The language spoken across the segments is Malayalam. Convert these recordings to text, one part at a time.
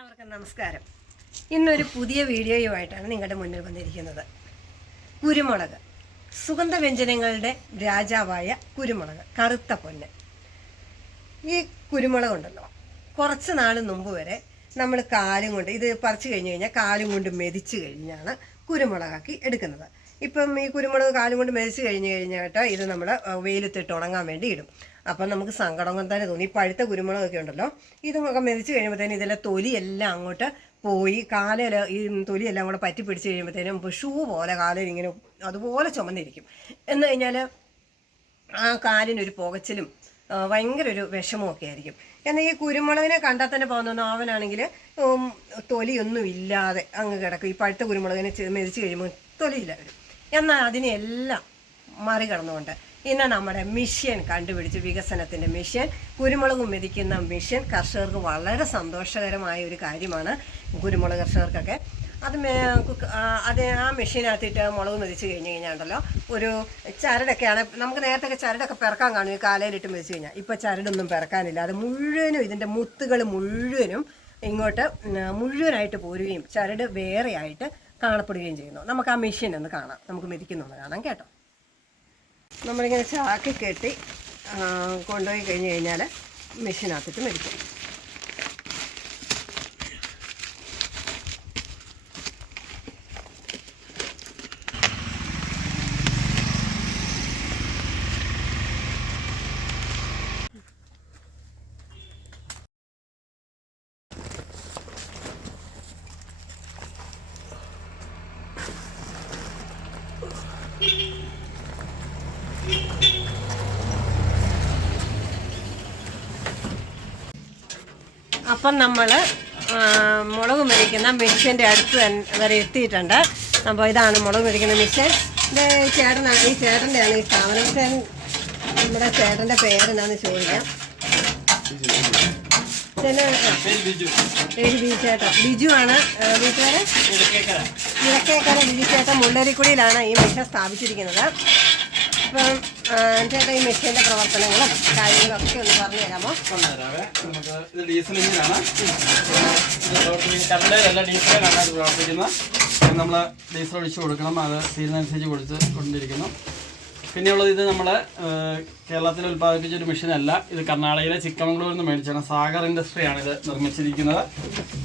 എല്ലാവർക്കും നമസ്കാരം. ഇന്നൊരു പുതിയ വീഡിയോയുമായിട്ടാണ് നിങ്ങളുടെ മുന്നിൽ വന്നിരിക്കുന്നത്. കുരുമുളക്. സുഗന്ധവ്യഞ്ജനങ്ങളുടെ രാജാവായ കുരുമുളക് കറുത്ത പൊന്ന്. ഈ കുരുമുളക് ഉണ്ടല്ലോ. കുറച്ച് നാൾ മുമ്പ് വരെ നമ്മൾ കാലും കൊണ്ട് ഇത് പറിച്ചു കഴിഞ്ഞ് കഴിഞ്ഞാൽ കാലും കൊണ്ട് മെതിച്ച് കഴിഞ്ഞാണ് കുരുമുളകാക്കി എടുക്കുന്നത്. ഇപ്പം ഈ കുരുമുളക് കാലും കൊണ്ട് മെതിച്ച് കഴിഞ്ഞ് കഴിഞ്ഞിട്ട് ഇത് നമ്മൾ വെയിലത്തിട്ട് ഉണങ്ങാൻ വേണ്ടി ഇടും. അപ്പം നമുക്ക് സങ്കടം തന്നെ തോന്നി. പഴുത്ത കുരുമുളകൊക്കെ ഉണ്ടല്ലോ ഇതൊക്കെ മെതിച്ച് കഴിയുമ്പോഴത്തേനും ഇതിലെ തൊലിയെല്ലാം അങ്ങോട്ട് പോയി കാലിൽ ഈ തൊലിയെല്ലാം കൂടെ പറ്റി പിടിച്ച് കഴിയുമ്പോഴത്തേനും ഷൂ പോലെ കാലിൽ ഇങ്ങനെ അതുപോലെ ചുമന്നിരിക്കും. എന്ന് കഴിഞ്ഞാൽ ആ കാലിനൊരു പുകച്ചിലും ഭയങ്കര ഒരു വിഷമമൊക്കെ ആയിരിക്കും. എന്നാൽ ഈ കുരുമുളകിനെ കണ്ടാൽ തന്നെ പോകുന്നു അവനാണെങ്കിൽ തൊലിയൊന്നും ഇല്ലാതെ അങ്ങ് കിടക്കും. ഈ പഴുത്ത കുരുമുളകിനെ മെതിച്ച് കഴിയുമ്പോൾ തൊലിയില്ല വരും എന്നാൽ അതിനെയെല്ലാം മറികടന്നുകൊണ്ട് ഇന്ന് നമ്മുടെ മിഷ്യൻ കണ്ടുപിടിച്ച് വികസനത്തിന്റെ മിഷ്യൻ കുരുമുളക് മെതിക്കുന്ന മിഷ്യൻ കർഷകർക്ക് വളരെ സന്തോഷകരമായ ഒരു കാര്യമാണ് കുരുമുളക് കർഷകർക്കൊക്കെ. അത് അത് ആ മെഷീനകത്തിട്ട് മുളക് മെതിച്ച് കഴിഞ്ഞ് കഴിഞ്ഞാൽ ഉണ്ടല്ലോ ഒരു ചരടൊക്കെയാണ് നമുക്ക് നേരത്തെ ചരടൊക്കെ പിറക്കാൻ കാണും ഈ കാലയിലിട്ട് മെതിച്ച് കഴിഞ്ഞാൽ. ഇപ്പം ചരടൊന്നും പിറക്കാനില്ല. അത് മുഴുവനും ഇതിന്റെ മുത്തുകൾ മുഴുവനും ഇങ്ങോട്ട് മുഴുവനായിട്ട് പോരുകയും ചരട് വേറെയായിട്ട് കാണപ്പെടുകയും ചെയ്യുന്നു. നമുക്ക് ആ മെഷീൻ ഒന്ന് കാണാം. നമുക്ക് മെതിക്കുന്നൊന്ന് കാണാം കേട്ടോ. നമ്മളിങ്ങനെ ചാക്കി കെട്ടി കൊണ്ടുപോയി കഴിഞ്ഞ് കഴിഞ്ഞാൽ മെഷീനകത്തിട്ട് മെതിക്കും അപ്പം നമ്മൾ മുളക് മെതിക്കുന്ന മെഷീന്റെ അടുത്ത് വരെ എത്തിയിട്ടുണ്ട്. അപ്പോൾ ഇതാണ് മുളക് മെതിക്കുന്ന മെഷീൻ ഇത് ചേട്ടനാണ് ഈ ചേട്ടന്റെയാണ് ഈ സ്ഥാപനം ചേട്ടൻ നമ്മുടെ ചേട്ടന്റെ പേരെന്നാന്ന് ചോദിക്കാം. പേര് ബിജു. ചേട്ടൻ ബിജു ആണ് വീട്ടുകാരെ ഇടക്കേക്കര. ബിജു ചേട്ടൻ മുള്ളരിക്കുടിയിലാണ് ഈ മെഷീൻ സ്ഥാപിച്ചിരിക്കുന്നത്. അപ്പം ചേട്ടാ ഈ മെഷീന്റെ പ്രവർത്തനങ്ങളും കാര്യങ്ങളൊക്കെ ഒന്ന് പറഞ്ഞു തരാമോ. നമുക്ക് ഇത് ഡീസൽ എഞ്ചിനാണ് പ്രവർത്തിക്കുന്നത് നമ്മൾ ഡീസൽ ഒഴിച്ച് കൊടുക്കണം. അത് തീരുന്നതനുസരിച്ച് കൊടുത്ത് കൊണ്ടിരിക്കുന്നു. പിന്നെയുള്ളത് ഇത് നമ്മൾ കേരളത്തിൽ ഉൽപ്പാദിപ്പിച്ച ഒരു മെഷീനല്ല ഇത് കർണാടകയിലെ ചിക്കമംഗ്ലൂരിൽ നിന്ന് മേടിച്ചാണ്. സാഗർ ഇൻഡസ്ട്രിയാണ് ഇത് നിർമ്മിച്ചിരിക്കുന്നത്.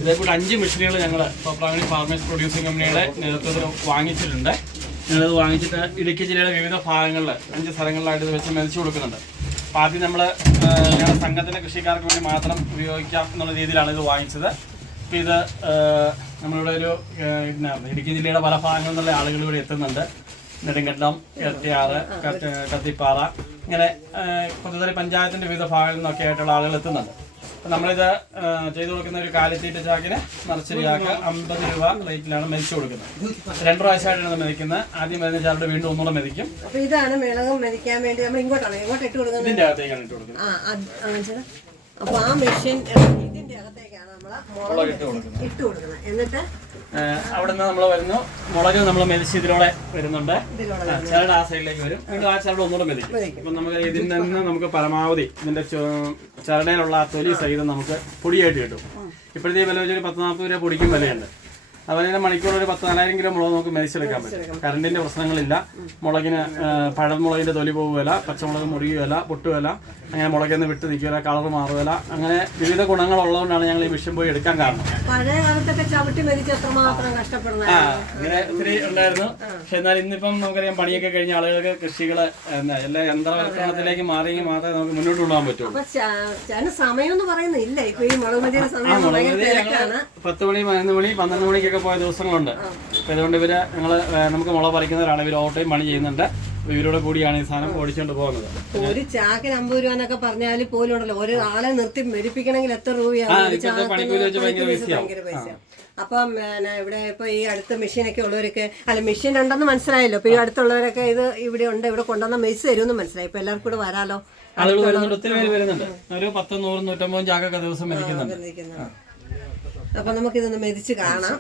ഇതേക്കൂട്ട് അഞ്ച് മെഷീനുകൾ ഞങ്ങൾ തോപ്രാങ്കണി ഫാർമേഴ്സ് പ്രൊഡ്യൂസിംഗ് കമ്പനിയുടെ നേതൃത്വത്തിൽ വാങ്ങിച്ചിട്ടുണ്ട്. ഞങ്ങളിത് വാങ്ങിച്ചിട്ട് ഇടുക്കി ജില്ലയുടെ വിവിധ ഭാഗങ്ങളിൽ അഞ്ച് സ്ഥലങ്ങളിലായിട്ട് വെച്ച് മെതിച്ചു കൊടുക്കുന്നുണ്ട്. അപ്പോൾ ആദ്യം നമ്മൾ ഞങ്ങളുടെ സംഘത്തിന്റെ കൃഷിക്കാർക്ക് വേണ്ടി മാത്രം ഉപയോഗിക്കാം എന്നുള്ള രീതിയിലാണ് ഇത് വാങ്ങിച്ചത്. അപ്പോൾ ഇത് നമ്മളിവിടെ ഒരു ഇടുക്കി ജില്ലയുടെ പല ഭാഗങ്ങളിൽ നിന്നുള്ള ആളുകൾ ഇവിടെ എത്തുന്നുണ്ട്. നെടുങ്കണ്ടം ഇരട്ടിയാറ് കത്ത് കത്തിപ്പാറ ഇങ്ങനെ ഏഹ്, പുതുതറി പഞ്ചായത്തിന്റെ വിവിധ ഭാഗങ്ങളിൽ നിന്നൊക്കെ ആയിട്ടുള്ള ആളുകൾ എത്തുന്നുണ്ട്. നമ്മളിത് ചെയ്തു കൊടുക്കുന്ന ഒരു കാലിത്തീറ്റ ചാക്കിന് നർച്ചരിയാക്ക് അമ്പത് രൂപ റേറ്റിലാണ് മെതിച്ചു കൊടുക്കുന്നത്. രണ്ട് പ്രാവശ്യമായിട്ടാണ് ഇത് മെതിക്കുന്നത്. ആദ്യം മെതിച്ച അവിടെ വീണ്ടും ഒന്നുകൂടെ മെതിക്കും. അപ്പൊ ഇതാണ് മിളകും മെതിക്കാൻ വേണ്ടി നമ്മൾ ഇങ്ങോട്ടാണ് ഇങ്ങോട്ട് ഇട്ട് കൊടുക്കുന്നത്. ഇതിന്റെ അകത്തേക്കാണ് ഇട്ട് കൊടുക്കുന്നത്. അപ്പൊ ആ മെഷീൻ ഇതിന്റെ അകത്തേക്കാണ് നമ്മൾ മുളക് ഇട്ട് കൊടുക്കുന്നത്. ഇട്ട് കൊടുക്കുന്നത്. എന്നിട്ട് അവിടെ നിന്ന് നമ്മൾ വരുന്നു. മുളക് നമ്മൾ മെതിച്ച് ഇതിലൂടെ വരുന്നുണ്ട്. ചരട് ആ സൈഡിലേക്ക് വരും. വീണ്ടും ആ ചരട് ഒന്നുകൂടെ മെതിക്കും. അപ്പം നമുക്ക് ഇതിൽ നിന്ന് നമുക്ക് പരമാവധി ഇതിന്റെ ചരടയിലുള്ള ആ തൊലി സഹിതം നമുക്ക് പൊടിയായിട്ട് കിട്ടും. ഇപ്പോഴത്തെ വില വെച്ചൊരു പത്ത് നാൽപ്പത് രൂപ പൊടിക്കും വിലയുണ്ട്. അതുപോലെ തന്നെ മണിക്കൂർ ഒരു പത്ത് നാലായിരം കിലോ മുളക് നമുക്ക് മെതിച്ചെടുക്കാൻ പറ്റും. കറണ്ടിന്റെ പ്രശ്നങ്ങളില്ല. മുളകിന് പഴം പഴമുളകിന്റെ തൊലി പോകുകയില്ല പച്ചമുളക് മുറിയുകയില്ല. പൊട്ടുകയില്ല. അങ്ങനെ മുളകിൽ നിന്ന് വിട്ട് നിൽക്കില്ല കളർ മാറുകയില്ല. അങ്ങനെ വിവിധ ഗുണങ്ങളുള്ളതുകൊണ്ടാണ് ഞങ്ങൾ ഈ മിഷൻ പോയി എടുക്കാൻ കാരണം. പഴയ കാലത്തൊക്കെ ചവിട്ടി മെതിച്ച് എത്രമാത്രം കഷ്ടപ്പെടുന്ന ആ അങ്ങനെ ഒത്തിരി ഉണ്ടായിരുന്നു. പക്ഷെ എന്നാൽ ഇന്നിപ്പം നമുക്കറിയാം പണിയൊക്കെ കഴിഞ്ഞ ആളുകൾക്ക് കൃഷികൾ എന്താ എല്ലാ യന്ത്രവൽക്കരണത്തിലേക്ക് മാറിയെങ്കിൽ മാത്രമേ നമുക്ക് മുന്നോട്ട് കൊണ്ടുപോകാൻ പറ്റുള്ളൂ. അപ്പൊ ചേട്ടന് സമയം എന്ന് പറയുന്നില്ല. ഇപ്പൊ ഈ ആ സമയം തിരക്കാണ്. പത്ത് മണി പതിനൊന്ന് മണി പന്ത്രണ്ട് മണിക്കൊക്കെ പോയ ദിവസങ്ങളുണ്ട്. അപ്പൊ അതുകൊണ്ട് ഇവർ ഞങ്ങൾ നമുക്ക് മുളക് പറിക്കുന്നവരാണ്. ഇവർ ഓട്ടോയും പണി ചെയ്യുന്നുണ്ട്. ഇവരോട് കൂടിയാണ് ഈ സാധനം ഓടിച്ചുകൊണ്ട് പോകുന്നത്. ഒരു ചാക്കിന് അമ്പത് രൂപ എന്നൊക്കെ പറഞ്ഞാൽ പോലും ഉണ്ടല്ലോ. ഒരു ആളെ നിർത്തി മരിപ്പിക്കണമെങ്കിൽ എത്ര രൂപയാണ് പണിക്കൂലി വെച്ച് ഭയങ്കര അപ്പം ഇവിടെ ഇപ്പൊ ഈ അടുത്ത മെഷീനൊക്കെ ഉള്ളവരൊക്കെ അല്ല മെഷീൻ ഉണ്ടെന്ന് മനസ്സിലായല്ലോ. ഇപ്പൊ ഈ അടുത്തുള്ളവരൊക്കെ ഇത് ഇവിടെ ഉണ്ട്. ഇവിടെ കൊണ്ടുവന്ന മെയ്സ് തരുമെന്ന് മനസ്സിലായി. ഇപ്പൊ എല്ലാവർക്കും കൂടെ വരാലോ? ആളുകൾ വരുന്നുണ്ട്. ഒത്തിരി പേര് വരുന്നുണ്ട്. ഒരു പത്ത് നൂറ് നൂറ്റമ്പതും ചാക്കൊക്കെ ദിവസം ഇരിക്കുന്നത്. അപ്പൊ നമുക്കിതൊന്ന് മെതിച്ച് കാണാം.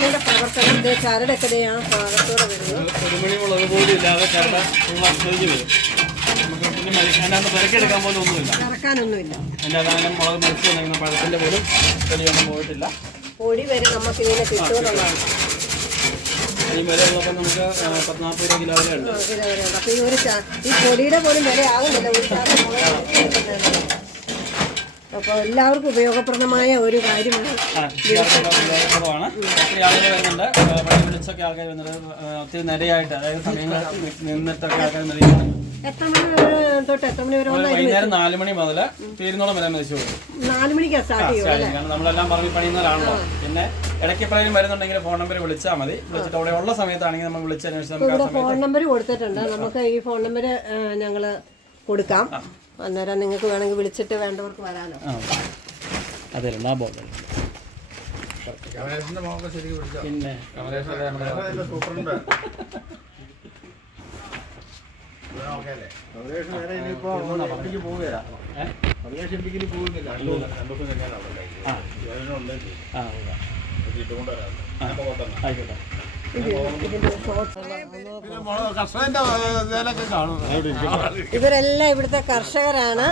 മിക്സിയുടെ പ്രവർത്തനം ദേ ചരടൊക്കെ ദേ ആ ഭാഗത്തോടെ വരുന്നു. മുളക് പോലും ഇല്ലാതെ ഫുൾ വരും. ഇറക്കാനൊന്നുമില്ല പൊടി വരെ നമുക്ക് ഇങ്ങനെ കിട്ടുമെന്നുള്ളതാണ് ഈ ഒരു ഈ പൊടിയുടെ പോലും വില ആകുന്നില്ല ഒരു ചാക്ക് മുളക് എടുക്കുന്നതിന്. അപ്പൊ എല്ലാവർക്കും ഉപയോഗപ്രദമായ ഒരു കാര്യമാണ് ഒത്തിരി ആളുകൾ വരുന്നുണ്ട്. വിളിച്ചൊക്കെ ആൾക്കാർ വരുന്നുണ്ട്. ഒത്തിരി നിരയായിട്ട് അതായത് സമയങ്ങൾ നിന്നിട്ടൊക്കെ ആൾക്കാർ നിറയുന്നുണ്ട് എത്ര മണി തൊട്ട് എത്ര മണി വരെ വൈകുന്നേരം നാല് മണി മുതൽ തീരുന്നോളം വരെ മരിച്ചു നാല് മണിക്കാണ് സ്റ്റാർട്ട് ചെയ്യുക ശരി, കാരണം നമ്മളെല്ലാം പണിയുന്നവരാണല്ലോ. പിന്നെ ഇടയ്ക്ക് എപ്പോഴും വരുന്നുണ്ടെങ്കിൽ ഫോൺ നമ്പർ വിളിച്ചാൽ മതി. വിളിച്ചിട്ട് അവിടെ ഉള്ള സമയത്താണെങ്കിൽ നമ്മൾ നമുക്ക് ആ ഫോൺ നമ്പർ കൊടുത്തിട്ടുണ്ട്. നമുക്ക് ഈ ഫോൺ നമ്പർ ഞങ്ങൾ കൊടുക്കാം. അന്നേരം നിങ്ങൾക്ക് വേണമെങ്കിൽ വിളിച്ചിട്ട് വേണ്ടവർക്ക് വരാനോ ആ അതെ ബോർഡ് പിന്നെ. ആ, ആയിക്കോട്ടെ. ഇവരെല്ലാം ഇവിടുത്തെ കർഷകരാണ്.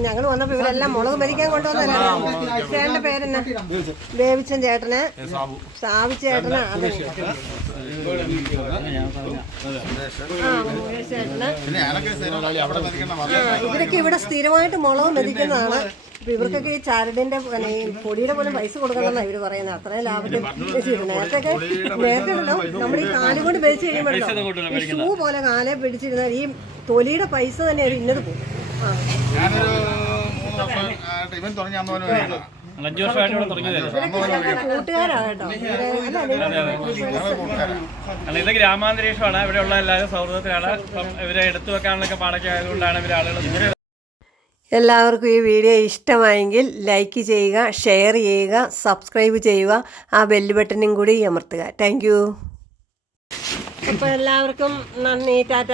ഞങ്ങൾ വന്നപ്പോ ഇവരെല്ലാം മുളക് മരിക്കാൻ കൊണ്ടുവന്നവരാണ് പേരെന്നാ? ദേവിച്ചൻ ചേട്ടന്. സാവി ചേട്ടന് അതെ. ഇവരൊക്കെ ഇവിടെ സ്ഥിരമായിട്ട് മുളക് മെതിക്കുന്നതാണ് ഇവർക്കൊക്കെ ഈ ചാരടിന്റെ പൊടിയുടെ പോലും പൈസ കൊടുക്കണമെന്നാണ് ഇവർ പറയുന്നത്. അത്രയും ലാഭത്തിൽ ചെയ്തു നേരത്തെ നേരത്തെ നമ്മൾ ഈ കാൽ കൊണ്ട് മേടിച്ച് കഴിയുമ്പോഴല്ലോ. ഈ ഷൂ പോലെ കാലെ പിടിച്ചിരുന്നാൽ ഈ തൊലിയുടെ പൈസ തന്നെ ഒരു ഇന്നത് പോകും ഇവൻ തുടങ്ങി അഞ്ചു വർഷമായിട്ട് ഇവിടെ അല്ല ഇത് ഗ്രാമാന്തരീക്ഷമാണ് ഇവിടെയുള്ള എല്ലാവരും സൗഹൃദത്തിലാണ്. ഇവരെ എടുത്തു വെക്കാനുള്ള പാടൊക്കെ ആയതുകൊണ്ടാണ് ഇവരാളുകൾ ആളുകൾ എല്ലാവർക്കും ഈ വീഡിയോ ഇഷ്ടമായെങ്കിൽ ലൈക്ക് ചെയ്യുക ഷെയർ ചെയ്യുക സബ്സ്ക്രൈബ് ചെയ്യുക ആ ബെല്ല് ബട്ടണും കൂടി അമർത്തുക. താങ്ക് അപ്പോൾ എല്ലാവർക്കും നന്ദി ടാറ്റ.